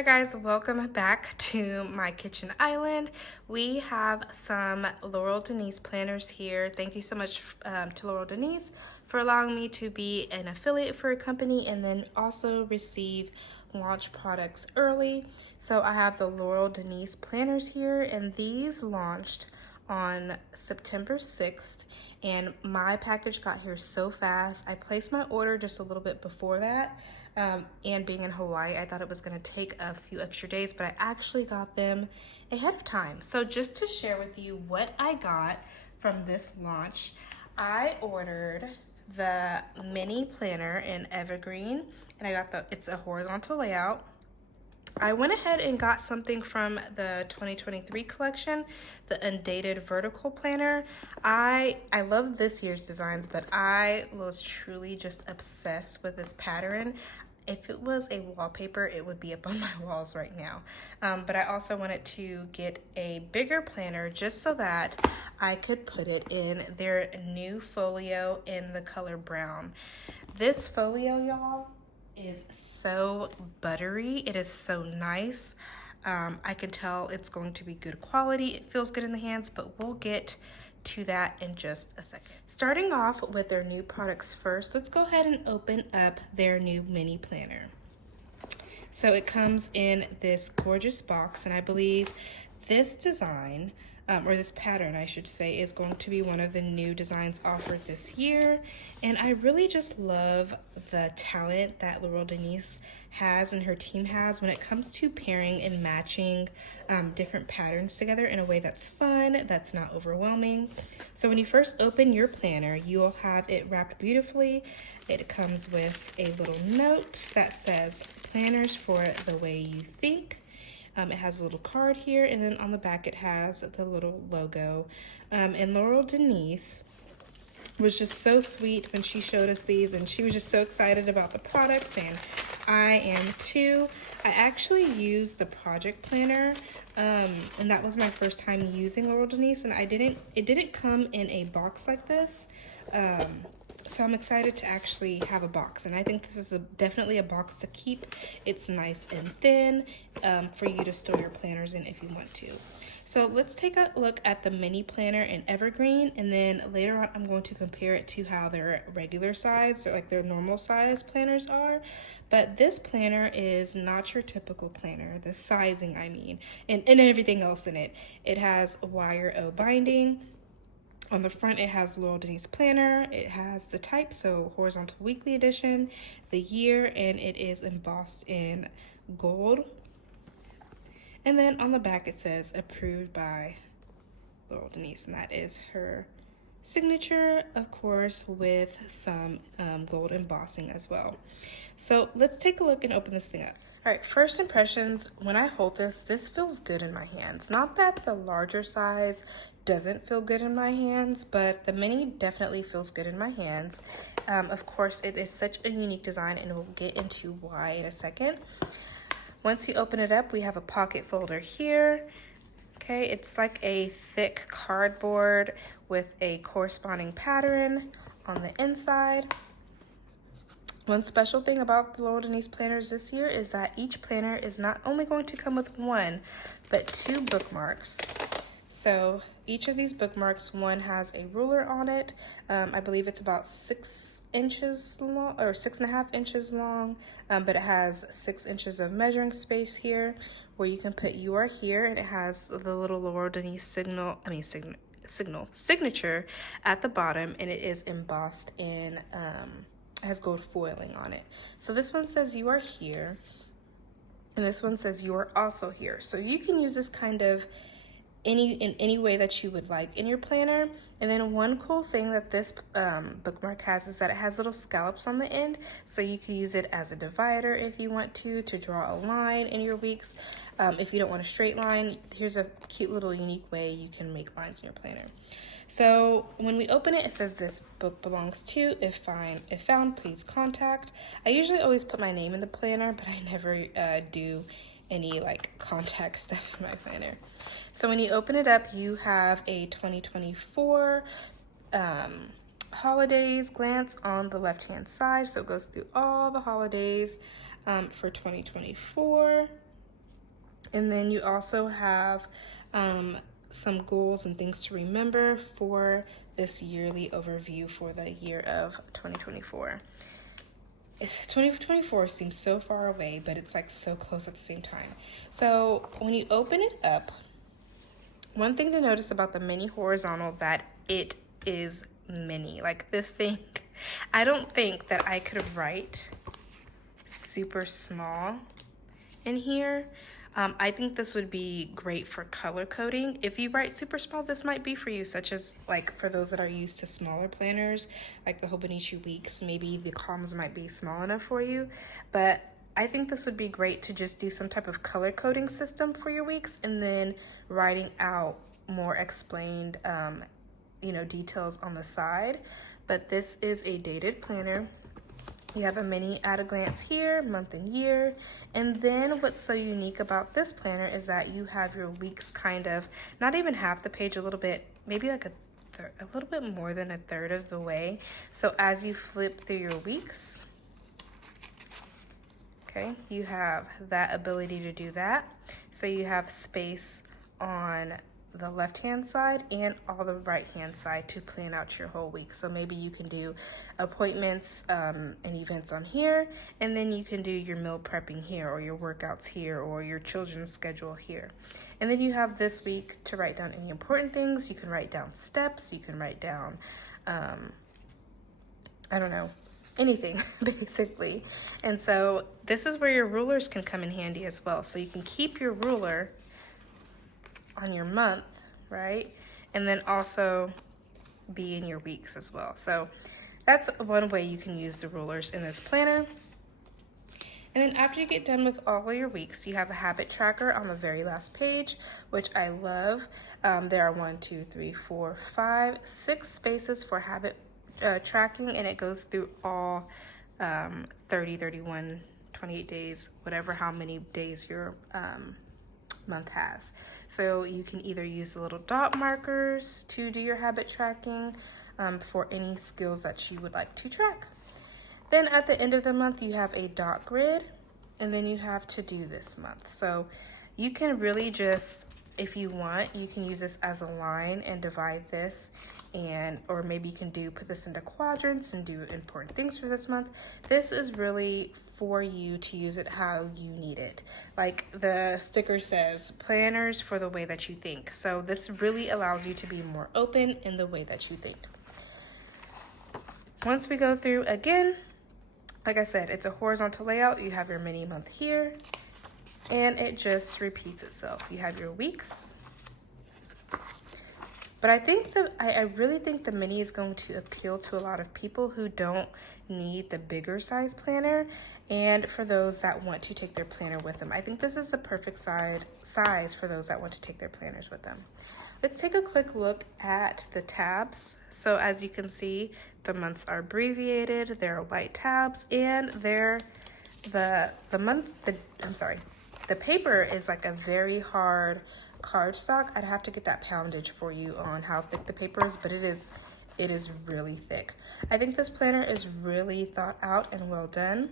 Alright guys, welcome back to my kitchen island. We have some Laurel Denise planners here. Thank you so much to Laurel Denise for allowing me to be an affiliate for a company and then also receive launch products early. So I have the Laurel Denise planners here, and these launched on September 6th, and my package got here so fast. I placed my order just a little bit before that. And being in Hawaii, I thought it was going to take a few extra days, but I actually got them ahead of time. So just to share with you what I got from this launch, I ordered the mini planner in evergreen, and I got it's a horizontal layout. I went ahead and got something from the 2023 collection, the Undated Vertical Planner. I love this year's designs, but I was truly just obsessed with this pattern. If it was a wallpaper, it would be up on my walls right now. But I also wanted to get a bigger planner just so that I could put it in their new folio in the color brown. This folio, y'all, is so buttery. It is so nice. I can tell it's going to be good quality. It feels good in the hands, but we'll get to that in just a second. Starting off with their new products first, let's go ahead and open up their new mini planner. So it comes in this gorgeous box, and I believe this design, or this pattern I should say, is going to be one of the new designs offered this year. And I really just love the talent that Laurel Denise has and her team has when it comes to pairing and matching different patterns together in a way that's fun, that's not overwhelming. So when you first open your planner, you'll have it wrapped beautifully. It comes with a little note that says planners for the way you think. It has a little card here, and then on the back it has the little logo. And Laurel Denise was just so sweet when she showed us these, and she was just so excited about the products, and I am too. I actually used the project planner, and that was my first time using Laurel Denise, and it didn't come in a box like this. So I'm excited to actually have a box, and I think this is definitely a box to keep. It's nice and thin for you to store your planners in if you want to. So let's take a look at the mini planner in evergreen, and then later on I'm going to compare it to how their regular size, or like their normal size planners are. But this planner is not your typical planner, the sizing I mean, and everything else in it. It has wire O binding. On the front, it has Laurel Denise planner. It has the type, so horizontal weekly edition, the year, and it is embossed in gold. And then on the back, it says approved by Laurel Denise, and that is her signature, of course, with some gold embossing as well. So let's take a look and open this thing up. All right, first impressions, when I hold this feels good in my hands. Not that the larger size doesn't feel good in my hands, but the mini definitely feels good in my hands. Of course, it is such a unique design, and we'll get into why in a second. Once you open it up, we have a pocket folder here. Okay, it's like a thick cardboard with a corresponding pattern on the inside. One special thing about the Laurel Denise planners this year is that each planner is not only going to come with one, but two bookmarks. So each of these bookmarks, one has a ruler on it. I believe it's about 6 inches long, or 6.5 inches long, but it has 6 inches of measuring space here where you can put "you are here," and it has the little Laurel Denise signature at the bottom, and it is embossed in has gold foiling on it. So this one says "you are here," and this one says "you are also here." So you can use this kind of in any way that you would like in your planner. And then one cool thing that this bookmark has is that it has little scallops on the end, so you can use it as a divider if you want to draw a line in your weeks. If you don't want a straight line, here's a cute little unique way you can make lines in your planner. So when we open it, it says this book belongs to, if found, please contact. I usually always put my name in the planner, but I never do any like contact stuff in my planner. So when you open it up, you have a 2024 holidays glance on the left-hand side. So it goes through all the holidays for 2024. And then you also have some goals and things to remember for this yearly overview for the year of 2024. 2024 seems so far away, but it's like so close at the same time. So when you open it up, one thing to notice about the mini horizontal, that it is mini. Like this thing, I don't think that I could write super small in here. I think this would be great for color coding. If you write super small, this might be for you, such as like for those that are used to smaller planners, like the Hobonichi Weeks, maybe the columns might be small enough for you. But I think this would be great to just do some type of color coding system for your weeks, and then writing out more explained, details on the side. But this is a dated planner. You have a mini at a glance here, month and year. And then what's so unique about this planner is that you have your weeks kind of, not even half the page, a little bit, maybe like a little bit more than a third of the way. So as you flip through your weeks, okay, you have that ability to do that. So you have space on the left-hand side and all the right-hand side to plan out your whole week. So maybe you can do appointments and events on here, and then you can do your meal prepping here, or your workouts here, or your children's schedule here. And then you have this week to write down any important things. You can write down steps, you can write down, anything basically. And so this is where your rulers can come in handy as well. So you can keep your ruler on your month, right? And then also be in your weeks as well. So that's one way you can use the rulers in this planner. And then after you get done with all of your weeks, you have a habit tracker on the very last page, which I love. There are 6 spaces for habit tracking, and it goes through all 30, 31, 28 days, whatever, how many days your month has. So you can either use the little dot markers to do your habit tracking for any skills that you would like to track. Then at the end of the month, you have a dot grid, and then you have to do this month. So you can really just, if you want, you can use this as a line and divide this, or maybe you can put this into quadrants and do important things for this month. This is really for you to use it how you need it. Like the sticker says, planners for the way that you think. So this really allows you to be more open in the way that you think. Once we go through again, like I said, it's a horizontal layout. You have your mini month here, and it just repeats itself. You have your weeks. But I really think the mini is going to appeal to a lot of people who don't need the bigger size planner, and for those that want to take their planner with them. I think this is the perfect size for those that want to take their planners with them. Let's take a quick look at the tabs. So as you can see, the months are abbreviated, there are white tabs, and the paper is like a very hard cardstock. I'd have to get that poundage for you on how thick the paper is, but it is really thick. I think this planner is really thought out and well done.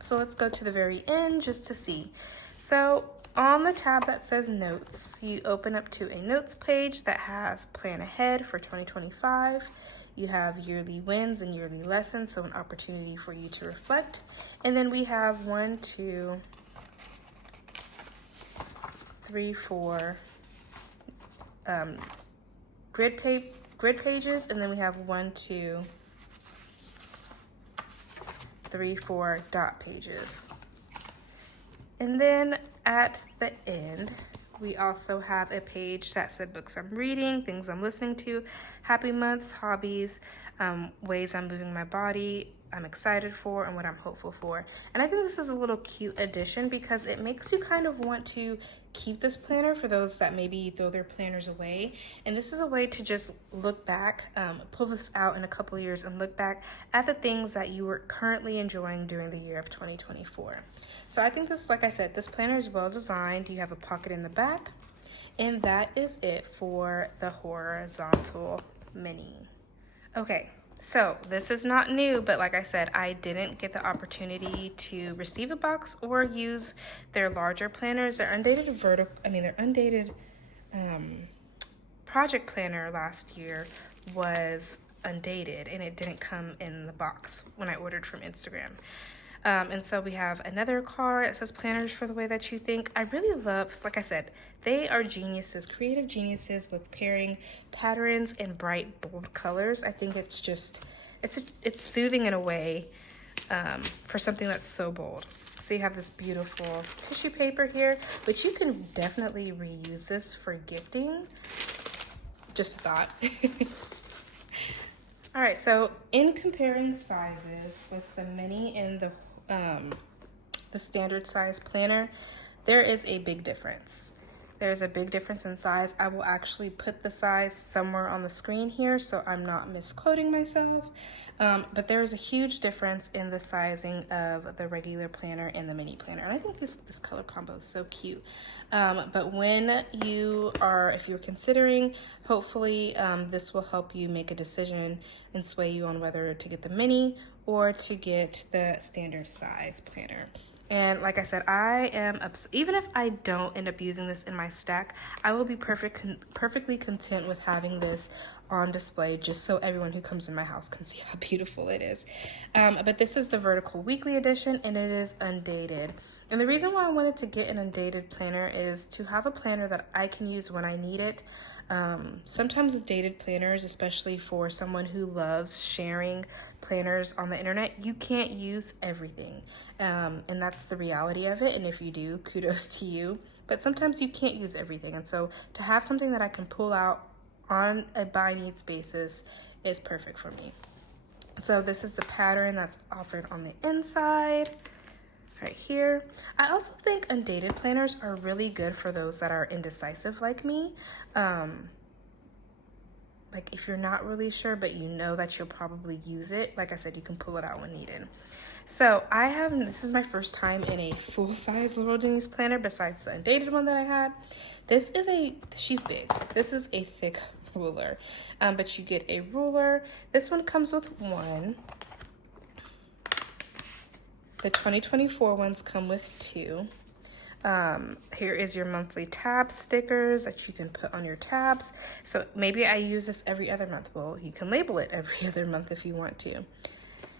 So let's go to the very end just to see. So on the tab that says notes, you open up to a notes page that has plan ahead for 2025. You have yearly wins and yearly lessons, so an opportunity for you to reflect. And then we have 4 grid pages, and then we have 4 dot pages. And then at the end, we also have a page that said books I'm reading, things I'm listening to, happy months, hobbies, ways I'm moving my body, I'm excited for, and what I'm hopeful for. And I think this is a little cute addition because it makes you kind of want to keep this planner for those that maybe throw their planners away. And this is a way to just look back, pull this out in a couple of years and look back at the things that you were currently enjoying during the year of 2024. So I think this, like I said, this planner is well designed. You have a pocket in the back, and that is it for the horizontal mini. Okay, So this is not new, but like I said, I didn't get the opportunity to receive a box or use their larger planners. Their undated project planner last year was undated and it didn't come in the box when I ordered from Instagram. And so we have another card that says planners for the way that you think. I really love, like I said, they are geniuses, creative geniuses with pairing patterns and bright, bold colors. I think it's just, it's soothing in a way for something that's so bold. So you have this beautiful tissue paper here, which you can definitely reuse this for gifting. Just a thought. All right, so in comparing sizes with the mini and the standard size planner, there is a big difference. There's a big difference in size. I will actually put the size somewhere on the screen here so I'm not misquoting myself. But there is a huge difference in the sizing of the regular planner and the mini planner. And I think this color combo is so cute. But when if you're considering, hopefully this will help you make a decision and sway you on whether to get the mini or to get the standard size planner. And like I said, I am even if I don't end up using this in my stack, I will be perfectly content with having this on display just so everyone who comes in my house can see how beautiful it is. But this is the vertical weekly edition and it is undated. And the reason why I wanted to get an undated planner is to have a planner that I can use when I need it. Sometimes with dated planners, especially for someone who loves sharing planners on the internet, you can't use everything. And that's the reality of it. And if you do, kudos to you. But sometimes you can't use everything. And so to have something that I can pull out on a by needs basis is perfect for me. So this is the pattern that's offered on the inside. Right here. I also think undated planners are really good for those that are indecisive like me. Like if you're not really sure, but you know that you'll probably use it, like I said, you can pull it out when needed. So this is my first time in a full-size Laurel Denise planner besides the undated one that I had. She's big. This is a thick ruler, but you get a ruler. This one comes with one. The 2024 ones come with two. Here is your monthly tab stickers that you can put on your tabs. So maybe I use this every other month. Well, you can label it every other month if you want to.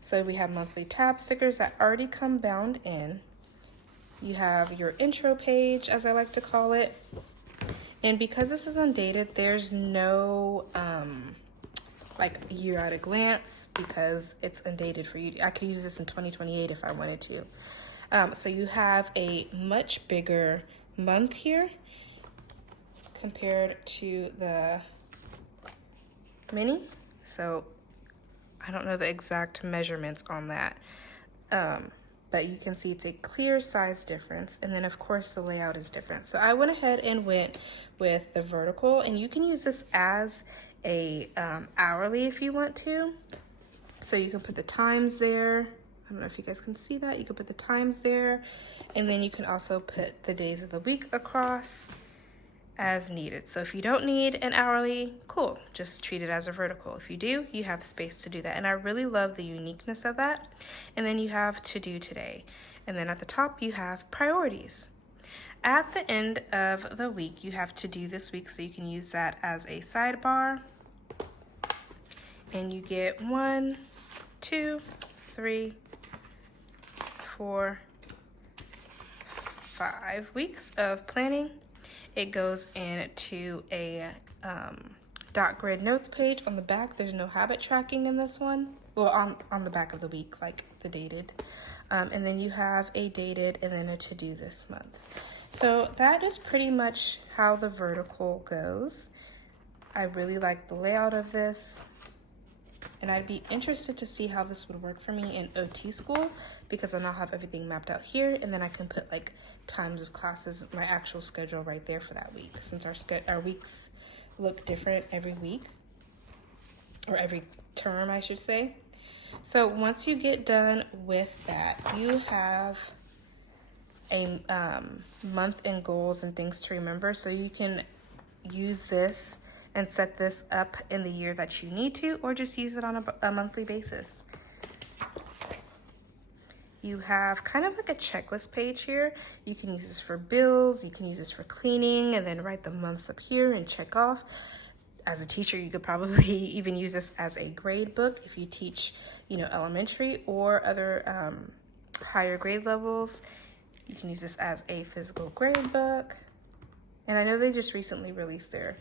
So we have monthly tab stickers that already come bound in. You have your intro page, as I like to call it. And because this is undated, there's no like year at a glance because it's undated for you. I could use this in 2028 if I wanted to. So you have a much bigger month here compared to the mini. So I don't know the exact measurements on that. But you can see it's a clear size difference. And then of course the layout is different. So I went ahead and went with the vertical, and you can use this as a hourly if you want to. So you can put the times there. I don't know if you guys can see that. You can put the times there, and then you can also put the days of the week across as needed. So if you don't need an hourly, cool, just treat it as a vertical. If you do, you have the space to do that. And I really love the uniqueness of that. And then you have to do today. And then at the top, you have priorities. At the end of the week, you have to do this week, so you can use that as a sidebar. And you get 1, 2, 3, 4, 5 weeks of planning. It goes into a dot grid notes page on the back. There's no habit tracking in this one. Well, on the back of the week, like the dated. And then you have a dated and then a to-do this month. So that is pretty much how the vertical goes. I really like the layout of this. And I'd be interested to see how this would work for me in OT school, because then I'll have everything mapped out here, and then I can put like times of classes, my actual schedule right there for that week, since our weeks look different every week, or every term, I should say. So once you get done with that, you have a month and goals and things to remember. So you can use this and set this up in the year that you need to, or just use it on a monthly basis. You have kind of like a checklist page here. You can use this for bills, you can use this for cleaning, and then write the months up here and check off. As a teacher, you could probably even use this as a grade book if you teach, elementary or other higher grade levels. You can use this as a physical grade book. And I know they just recently released their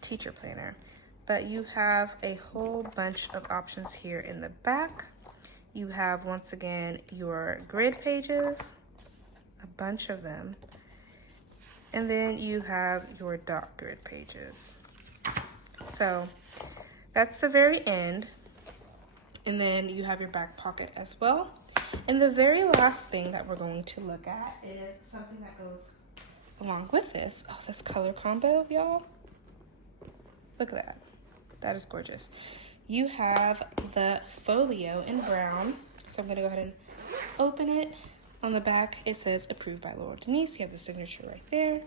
teacher planner, but you have a whole bunch of options here in the back. You have, once again, your grid pages, a bunch of them, and then you have your dot grid pages. So that's the very end, and then you have your back pocket as well. And the very last thing that we're going to look at is something that goes along with this. Oh, this color combo, y'all. Look at that. That is gorgeous. You have the folio in brown. So I'm going to go ahead and open it. On the back, it says approved by Laurel Denise. You have the signature right there.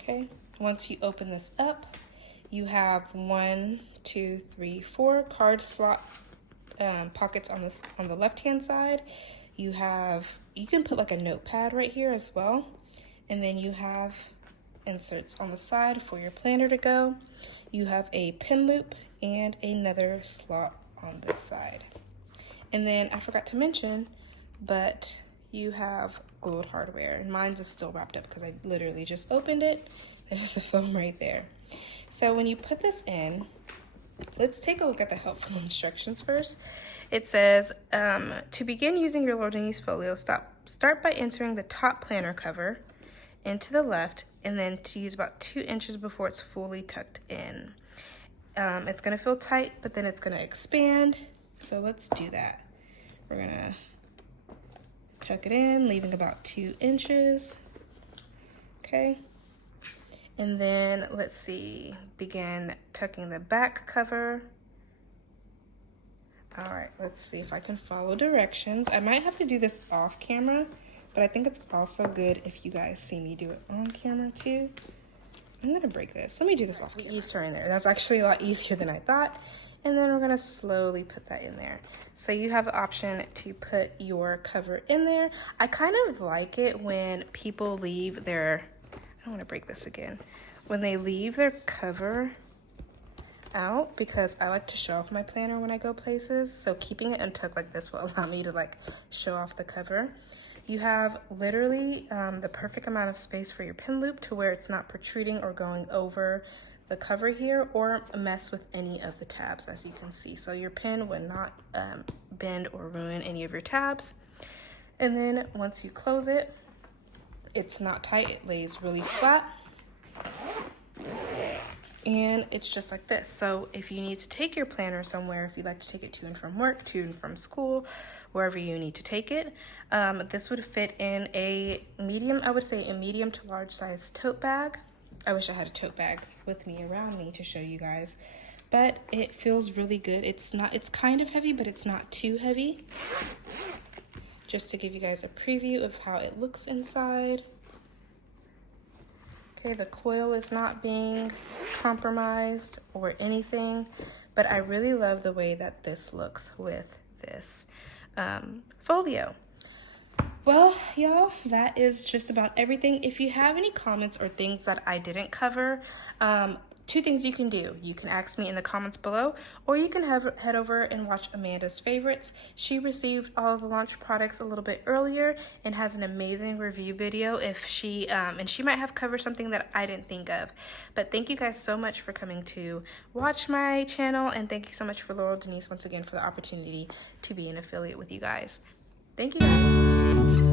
Okay. Once you open this up, you have 1, 2, 3, 4 card slot pockets on the left-hand side. You can put like a notepad right here as well. And then you have inserts on the side for your planner to go. You have a pin loop and another slot on this side. And then I forgot to mention, but you have gold hardware, and mine's is still wrapped up because I literally just opened it. There's the foam right there. So when you put this in, let's take a look at the helpful instructions first. It says, to begin using your Laurel Denise folio, start by entering the top planner cover into the left, and then to use about 2 inches before it's fully tucked in. It's gonna feel tight, but then it's gonna expand. So let's do that. We're gonna tuck it in, leaving about 2 inches. Okay. And then let's see, begin tucking the back cover. All right, let's see if I can follow directions. I might have to do this off camera, but I think it's also good if you guys see me do it on camera too. I'm gonna break this. Let me do this off camera. Ease her in there. That's actually a lot easier than I thought. And then we're gonna slowly put that in there. So you have the option to put your cover in there. I kind of like it when people leave their, I don't wanna break this again. When they leave their cover out, because I like to show off my planner when I go places. So keeping it untucked like this will allow me to like show off the cover. You have literally the perfect amount of space for your pin loop to where it's not protruding or going over the cover here or mess with any of the tabs, as you can see. So your pin would not bend or ruin any of your tabs. And then once you close it, it's not tight, it lays really flat. And it's just like this. So if you need to take your planner somewhere, if you'd like to take it to and from work, to and from school, wherever you need to take it, this would fit in a medium, I would say a medium to large size tote bag. I wish I had a tote bag with me around me to show you guys, but it feels really good. It's kind of heavy, but it's not too heavy. Just to give you guys a preview of how it looks inside. Okay, the coil is not being compromised or anything, but I really love the way that this looks with this folio. Well, y'all, that is just about everything. If you have any comments or things that I didn't cover, 2 things you can do. You can ask me in the comments below, or you can head over and watch Amanda's favorites. She received all of the launch products a little bit earlier and has an amazing review video if she and she might have covered something that I didn't think of. But thank you guys so much for coming to watch my channel, and thank you so much for Laurel Denise once again for the opportunity to be an affiliate with you guys. Thank you guys.